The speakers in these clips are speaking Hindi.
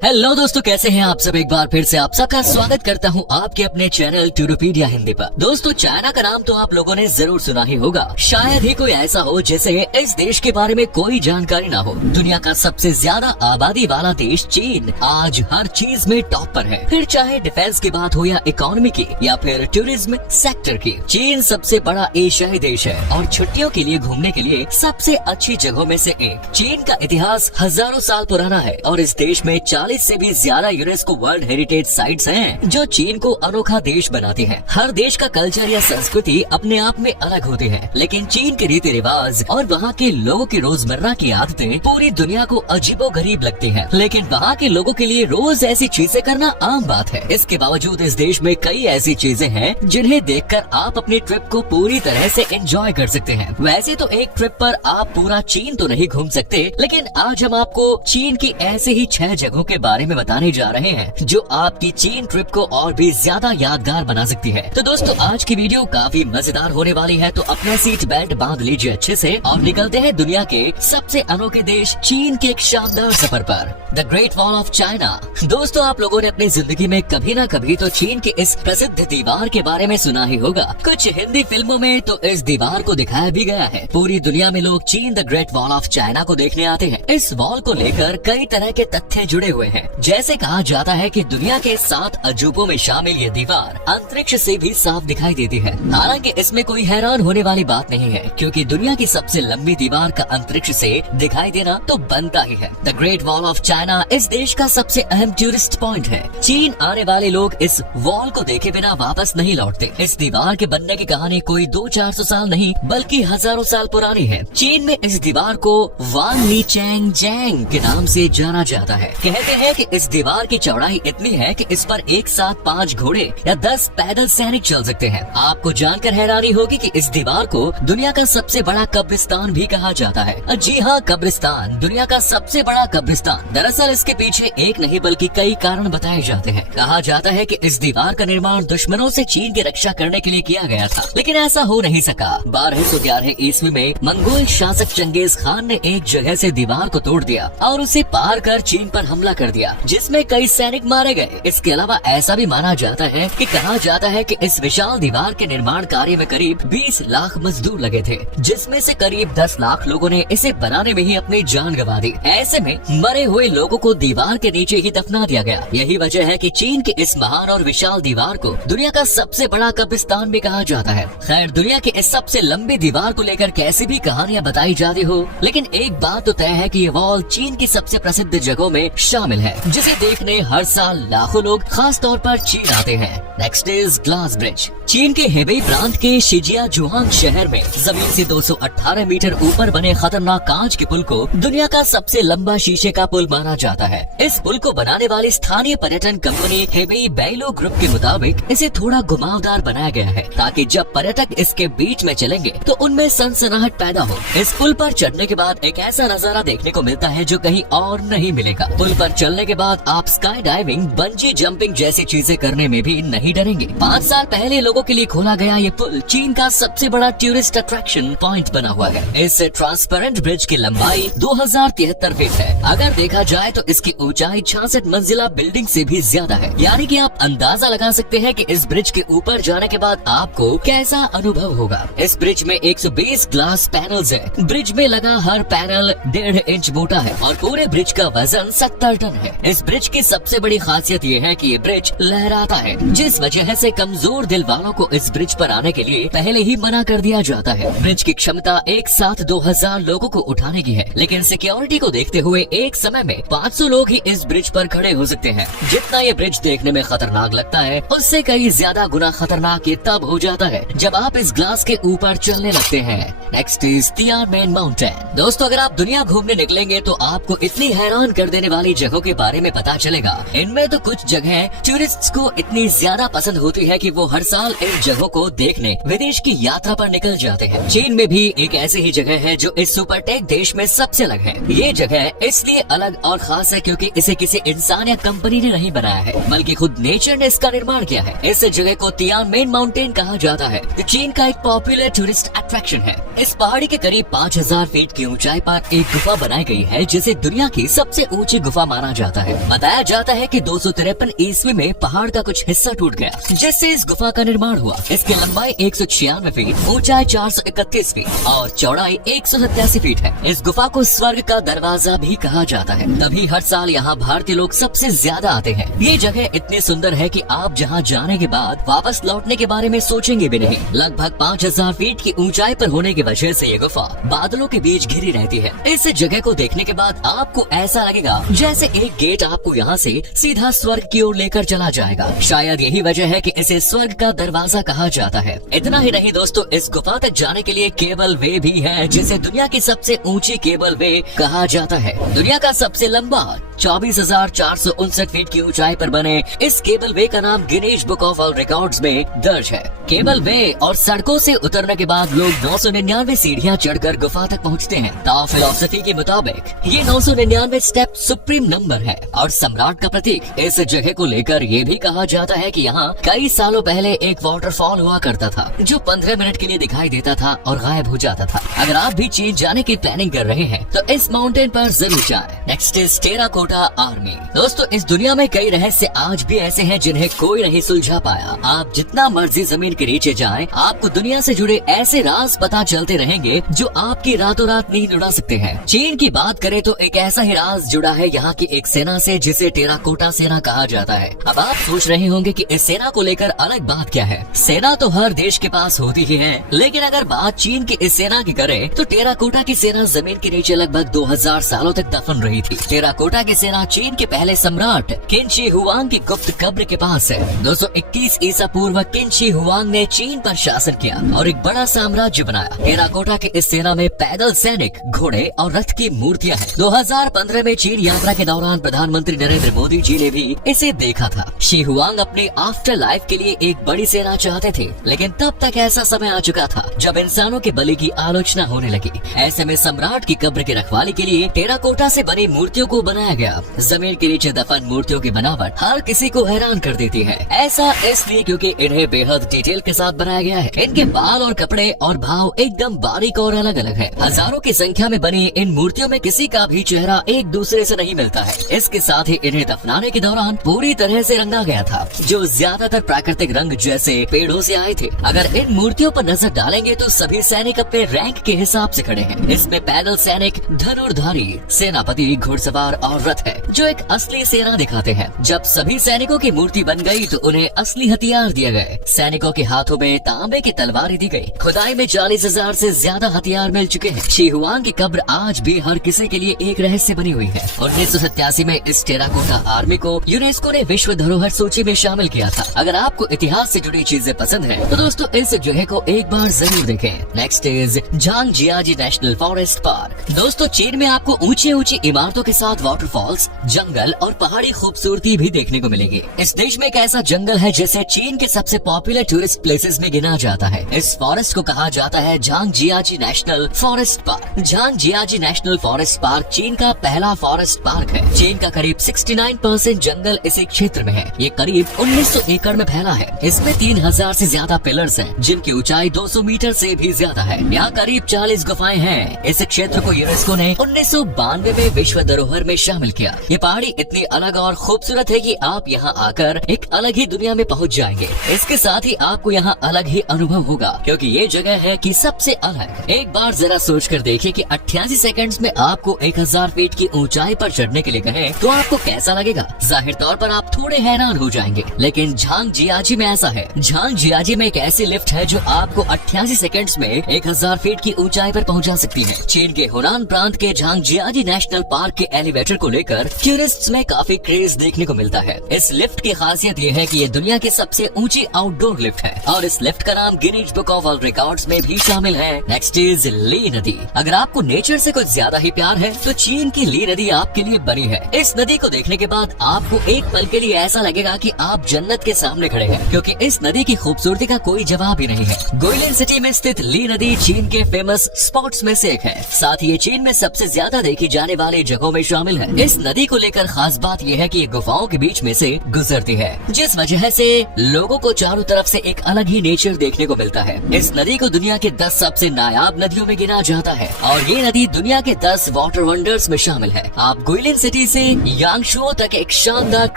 हेलो दोस्तों, कैसे हैं आप सब। एक बार फिर से आप सबका स्वागत करता हूं आपके अपने चैनल टूडोपीडिया हिंदी पर। दोस्तों, चाइना का नाम तो आप लोगों ने जरूर सुना ही होगा। शायद ही कोई ऐसा हो जिसे इस देश के बारे में कोई जानकारी ना हो। दुनिया का सबसे ज्यादा आबादी वाला देश चीन आज हर चीज में टॉप पर है। फिर चाहे डिफेंस की बात हो या इकोनॉमी की या फिर टूरिज्म सेक्टर की, चीन सबसे बड़ा एशियाई देश है और छुट्टियों के लिए घूमने के लिए सबसे अच्छी जगहों में से एक। चीन का इतिहास हजारों साल पुराना है और इस देश में 40 से भी ज्यादा यूनेस्को वर्ल्ड हेरिटेज साइट्स हैं, जो चीन को अनोखा देश बनाती हैं। हर देश का कल्चर या संस्कृति अपने आप में अलग होती है, लेकिन चीन के रीति रिवाज और वहाँ के लोगों की रोजमर्रा की आदतें पूरी दुनिया को अजीबोगरीब लगती हैं। लेकिन वहाँ के लोगों के लिए रोज ऐसी चीजें करना आम बात है। इसके बावजूद इस देश में कई ऐसी चीजें हैं जिन्हें देखकर आप अपनी ट्रिप को पूरी तरह से एंजॉय कर सकते हैं। वैसे तो एक ट्रिप पर आप पूरा चीन तो नहीं घूम सकते, लेकिन आज हम आपको चीन की ऐसे ही 6 जगहों के बारे में बताने जा रहे हैं जो आपकी चीन ट्रिप को और भी ज्यादा यादगार बना सकती है। तो दोस्तों, आज की वीडियो काफी मजेदार होने वाली है, तो अपना सीट बेल्ट बांध लीजिए अच्छे से और निकलते हैं दुनिया के सबसे अनोखे देश चीन के एक शानदार सफर पर। The great wall of China. दोस्तों, आप लोगों ने अपनी जिंदगी में कभी न कभी तो चीन की इस प्रसिद्ध दीवार के बारे में सुना ही होगा। कुछ हिंदी फिल्मों में तो इस दीवार को दिखाया भी गया है। पूरी दुनिया में लोग चीन the great wall of China को देखने आते हैं। इस वॉल को लेकर कई तरह के तथ्य जुड़े हुए हैं। जैसे कहा जाता है कि दुनिया के 7 अजूबों में शामिल ये दीवार अंतरिक्ष से भी साफ दिखाई देती है। हालांकि इसमें कोई हैरान होने वाली बात नहीं है, क्योंकि दुनिया की सबसे लंबी दीवार का अंतरिक्ष से दिखाई देना तो बनता ही है। The great wall of China इस देश का सबसे अहम टूरिस्ट पॉइंट है। चीन आने वाले लोग इस वॉल को देखे बिना वापस नहीं लौटते। इस दीवार के बनने की कहानी कोई 200-400 साल नहीं बल्कि हजारों साल पुरानी है। चीन में इस दीवार को वांग ली चैंग जैंग के नाम से जाना जाता है। कहते हैं कि इस दीवार की चौड़ाई इतनी है कि इस पर एक साथ 5 घोड़े या 10 पैदल सैनिक चल सकते हैं। आपको जानकर हैरानी होगी कि इस दीवार को दुनिया का सबसे बड़ा कब्रिस्तान भी कहा जाता है। जी हाँ, कब्रिस्तान, दुनिया का सबसे बड़ा कब्रिस्तान। दरअसल इसके पीछे एक नहीं बल्कि कई कारण बताए जाते हैं। कहा जाता है कि इस दीवार का निर्माण दुश्मनों से चीन की रक्षा करने के लिए किया गया था, लेकिन ऐसा हो नहीं सका। 1211 ईस्वी में मंगोल शासक चंगेज खान ने एक जगह से दीवार को तोड़ दिया और उसे पार कर चीन पर हमला कर दिया, जिसमें कई सैनिक मारे गए। इसके अलावा ऐसा भी माना जाता है कि कहा जाता है कि इस विशाल दीवार के निर्माण कार्य में करीब 20 लाख मजदूर लगे थे, जिसमें से करीब 10 लाख लोगों ने इसे बनाने में ही अपनी जान गंवा दी। ऐसे में मरे हुए लोगों को दीवार के नीचे ही दफना दिया गया। यही वजह है कि चीन की इस महान और विशाल दीवार को दुनिया का सबसे बड़ा कब्रिस्तान भी कहा जाता है। खैर, दुनिया की इस सबसे लंबी दीवार को लेकर कैसी भी कहानियाँ बताई जाती हो, लेकिन एक बात तो तय है कि ये वॉल चीन की सबसे प्रसिद्ध जगहों में शामिल है, जिसे देखने हर साल लाखों लोग खास तौर पर चीन आते हैं। Next is glass bridge. चीन के हेबेई प्रांत के शिजियाजुआंग शहर में जमीन से 218 मीटर ऊपर बने खतरनाक कांच के पुल को दुनिया का सबसे लंबा शीशे का पुल माना जाता है। इस पुल को बनाने वाली स्थानीय पर्यटन कंपनी हेबेई बैलो ग्रुप के मुताबिक इसे थोड़ा घुमावदार बनाया गया है, ताकि जब पर्यटक इसके बीच में चलेंगे तो उनमें सनसनाहट पैदा हो। इस पुल पर चढ़ने के बाद एक ऐसा नजारा देखने को मिलता है जो कहीं और नहीं मिलेगा। पुल पर चलने के बाद आप स्काई डाइविंग, बंजी जंपिंग जैसी चीजें करने में भी नहीं डरेंगे। 5 साल पहले लोगों के लिए खोला गया ये पुल चीन का सबसे बड़ा टूरिस्ट अट्रैक्शन पॉइंट बना हुआ है। इस ट्रांसपेरेंट ब्रिज की लंबाई 2073 फीट है। अगर देखा जाए तो इसकी ऊंचाई 66 मंजिला बिल्डिंग से भी ज्यादा है। यानी कि आप अंदाजा लगा सकते हैं कि इस ब्रिज के ऊपर जाने के बाद आपको कैसा अनुभव होगा। इस ब्रिज में 120 ग्लास पैनल्स है। ब्रिज में लगा हर पैनल 1.5 इंच मोटा है और पूरे ब्रिज का वजन 70 टन है। इस ब्रिज की सबसे बड़ी खासियत ये है कि ये ब्रिज लहराता है, जिस वजह से कमजोर दिल वालों को इस ब्रिज पर आने के लिए पहले ही मना कर दिया जाता है। ब्रिज की क्षमता एक साथ 2000 लोगों को उठाने की है, लेकिन सिक्योरिटी को देखते हुए एक समय में 500 लोग ही इस ब्रिज पर खड़े हो सकते हैं। जितना ये ब्रिज देखने में खतरनाक लगता है, उससे कई ज्यादा गुना खतरनाक ये तब हो जाता है जब आप इस ग्लास के ऊपर चलने लगते हैं। Next is Tiananmen mountain. दोस्तों, अगर आप दुनिया घूमने निकलेंगे तो आपको इतनी हैरान कर देने वाली जगहों के बारे में पता चलेगा। इनमें तो कुछ जगह टूरिस्ट्स को इतनी ज्यादा पसंद होती है कि वो हर साल इन जगहों को देखने विदेश की यात्रा पर निकल जाते हैं। चीन में भी एक ऐसी ही जगह है जो इस सुपरटेक देश में सबसे अलग है। ये जगह इसलिए अलग और खास है क्योंकि इसे किसी इंसान या कंपनी ने नहीं बनाया है, बल्कि खुद नेचर ने इसका निर्माण किया है। इस जगह को तियानमेन माउंटेन कहा जाता है। चीन का एक पॉपुलर टूरिस्ट अट्रैक्शन है। इस पहाड़ी के करीब 5000 फीट की ऊंचाई पर एक गुफा बनाई गई है, जिसे दुनिया की सबसे ऊंची गुफा माना कहा जाता है। बताया जाता है कि 253 ईस्वी में पहाड़ का कुछ हिस्सा टूट गया, जिससे इस गुफा का निर्माण हुआ। इसकी लंबाई 196 फीट, ऊंचाई 431 फीट और चौड़ाई 187 फीट है। इस गुफा को स्वर्ग का दरवाजा भी कहा जाता है, तभी हर साल यहाँ भारतीय लोग सबसे ज्यादा आते हैं। ये जगह इतनी सुंदर है कि आप जहाँ जाने के बाद वापस लौटने के बारे में सोचेंगे भी नहीं। लगभग 5000 फीट की ऊंचाई पर होने की वजह से ये गुफा बादलों के बीच घिरी रहती है। इस जगह को देखने के बाद आपको ऐसा लगेगा जैसे एक गेट आपको यहाँ से सीधा स्वर्ग की ओर लेकर चला जाएगा। शायद यही वजह है कि इसे स्वर्ग का दरवाजा कहा जाता है। इतना ही नहीं दोस्तों, इस गुफा तक जाने के लिए केबल वे भी है, जिसे दुनिया की सबसे ऊंची केबल वे कहा जाता है। दुनिया का सबसे लंबा 24,459 फीट की ऊंचाई पर बने इस केबल वे का नाम Guinness book of world records में दर्ज है। केबल वे और सड़कों से उतरने के बाद लोग 999 सीढ़ियां चढ़कर गुफा तक पहुंचते हैं। ताओ फिलॉसफी के मुताबिक ये 999 स्टेप सुप्रीम नंबर है और सम्राट का प्रतीक। इस जगह को लेकर ये भी कहा जाता है कि यहाँ कई सालों पहले एक वाटरफॉल हुआ करता था, जो 15 मिनट के लिए दिखाई देता था और गायब हो जाता था। अगर आप भी चीन जाने की प्लानिंग कर रहे हैं तो इस माउंटेन पर जरूर जाएं। Next is terracotta army. दोस्तों, इस दुनिया में कई रहस्य आज भी ऐसे हैं जिन्हें कोई नहीं सुलझा पाया। आप जितना मर्जी जमीन के नीचे जाएं, आपको दुनिया से जुड़े ऐसे राज पता चलते रहेंगे जो आपकी रातों रात नींद उड़ा सकते हैं। चीन की बात करें तो एक ऐसा ही राज जुड़ा है यहाँ की एक सेना से, जिसे टेराकोटा सेना कहा जाता है। अब आप सोच रहे होंगे कि इस सेना को लेकर अलग बात क्या है। सेना तो हर देश के पास होती ही है, लेकिन अगर बात चीन की इस सेना की करें तो टेराकोटा की सेना जमीन के नीचे लगभग 2000 सालों तक दफन रही थी। टेराकोटा की सेना चीन के पहले सम्राट किन शी हुआंग की गुप्त कब्र के पास है। 221 ईसा पूर्व किन शी हुआंग ने चीन पर शासन किया और एक बड़ा साम्राज्य बनाया। टेराकोटा के इस सेना में पैदल सैनिक, घोड़े और रथ की मूर्तियां हैं। 2015 में चीन यात्रा के दौरान प्रधानमंत्री नरेंद्र मोदी जी ने भी इसे देखा था। शी हुआंग अपने आफ्टर लाइफ के लिए एक बड़ी सेना चाहते थे, लेकिन तब तक ऐसा समय आ चुका था जब इंसानों के बलि की आलोचना होने लगी। ऐसे में सम्राट की कब्र की रखवाली के लिए टेराकोटा से बनी मूर्तियों को बनाया गया। जमीन के नीचे दफन मूर्तियों की बनावट हर किसी को हैरान कर देती है। ऐसा इसलिए क्योंकि इन्हें बेहद डिटेल के साथ बनाया गया है। इनके बाल और कपड़े और भाव एकदम बारीक और अलग अलग है। हजारों की संख्या में बनी इन मूर्तियों में किसी का भी चेहरा एक दूसरे से नहीं मिलता है। इसके साथ ही इन्हें दफनाने के दौरान पूरी तरह से रंगा गया था, जो ज्यादातर प्राकृतिक रंग जैसे पेड़ों से आए थे। अगर इन मूर्तियों पर नजर डालेंगे तो सभी सैनिक अपने रैंक के हिसाब से खड़े हैं। इसमें पैदल सैनिक, धनुर्धारी, सेनापति, घुड़सवार और रथ है, जो एक असली सेना दिखाते हैं। जब सभी सैनिकों की मूर्ति बन गई तो उन्हें असली हथियार दिए गए। सैनिकों के हाथों में तांबे की तलवारें दी गई। खुदाई में 40,000 से ज्यादा हथियार मिल चुके हैं। शी हुआंग की कब्र आज भी हर किसी के लिए एक रहस्य बनी हुई है। 1987 में इस टेराकोटा आर्मी को यूनेस्को ने विश्व धरोहर सूची में शामिल किया था। अगर आपको इतिहास से जुड़ी चीजें पसंद है तो दोस्तों इस जगह को एक बार जरूर देखें। Next is Zhangjiajie national forest park. दोस्तों, चीन में आपको ऊंची ऊंची इमारतों के साथ वाटरफॉल्स, जंगल और पहाड़ी खूबसूरती भी देखने को मिलेगी। इस देश में एक ऐसा जंगल है जिसे चीन के सबसे पॉपुलर टूरिस्ट प्लेसेस में गिना जाता है। इस फॉरेस्ट को कहा जाता है Zhangjiajie national forest park. Zhangjiajie national forest park चीन का पहला फॉरेस्ट पार्क है। चीन का करीब 69% जंगल इसी क्षेत्र में है। ये करीब 1900 एकड़ में फैला है। इसमें 3000 से ज्यादा पिलर्स हैं, जिनकी ऊंचाई 200 मीटर से भी ज्यादा है। यहाँ करीब 40 गुफाएं हैं। इस क्षेत्र को यूनेस्को ने 1992 में विश्व धरोहर में शामिल किया। ये पहाड़ी इतनी अलग और खूबसूरत है कि आप यहाँ आकर एक अलग ही दुनिया में पहुँच जाएंगे। इसके साथ ही आपको यहाँ अलग ही अनुभव होगा, क्योंकि ये जगह है कि सबसे अलग। एक बार जरा सोच कर देखिए कि 88 सेकंड्स में आपको 1000 फीट की ऊंचाई पर चढ़ने के लिए कहें तो आपको कैसा लगेगा। जाहिर तौर पर आप थोड़े हैरान हो जाएंगे, लेकिन झांगजियाजी में ऐसा है। झांगजियाजी में एक ऐसी लिफ्ट है जो आपको 88 सेकंड्स में 1000 फीट की ऊंचाई पर पहुंचा सकती है। चीन के हुनान प्रांत के झांगजियाजी नेशनल पार्क के एलिवेटर को लेकर टूरिस्ट्स में काफी क्रेज देखने को मिलता है। इस लिफ्ट की खासियत ये है कि ये दुनिया की सबसे ऊंची आउटडोर लिफ्ट है और इस लिफ्ट का नाम Guinness book of world records में भी शामिल है। नेक्स्ट इज ली नदी। अगर आपको नेचर से कुछ ज्यादा ही प्यार है तो चीन की ली नदी आपके लिए बनी है। इस नदी को देखने के बाद आपको एक पल के लिए ऐसा लगेगा कि आप जन्नत के सामने खड़े हैं, क्योंकि इस नदी की खूबसूरती का कोई जवाब ही नहीं है। गुइलिन सिटी में स्थित ली नदी चीन के फेमस स्पॉट्स में से एक है। साथ ही ये चीन में सबसे ज्यादा देखी जाने वाली जगहों में शामिल है। इस नदी को लेकर खास बात यह है कि ये गुफाओं के बीच में से गुजरती है, जिस वजह से लोगों को चारों तरफ से एक अलग ही नेचर देखने को मिलता है। इस नदी को दुनिया के 10 सबसे नायाब नदियों में गिना जाता है और ये नदी दुनिया के 10 वाटर वंडर्स में शामिल है। आप गुइलिन सिटी से यांगशुओ तक एक शानदार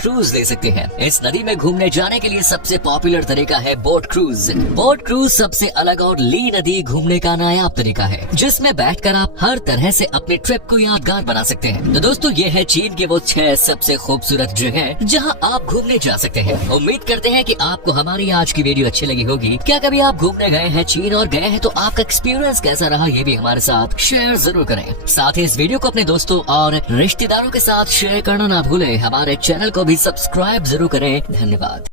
क्रूज ले सकते हैं। इस नदी में घूमने जाने के लिए सबसे पॉपुलर तरीका है बोट क्रूज। बोट क्रूज सबसे अलग और ली नदी घूमने का नायाब तरीका है, जिसमें बैठकर आप हर तरह से अपने ट्रिप को यादगार बना सकते हैं। तो दोस्तों, ये है चीन के वो 6 सबसे खूबसूरत जगह जहां आप घूमने जा सकते हैं। उम्मीद करते हैं कि आपको हमारी आज की वीडियो अच्छी लगी होगी। क्या कभी आप घूमने गए हैं चीन और गए हैं तो आपका एक्सपीरियंस कैसा रहा, ये भी हमारे साथ शेयर जरूर करें। साथ ही इस वीडियो को अपने दोस्तों और रिश्तेदारों के साथ शेयर करना ना भूलें। हमारे चैनल को भी सब्सक्राइब जरूर करें। धन्यवाद।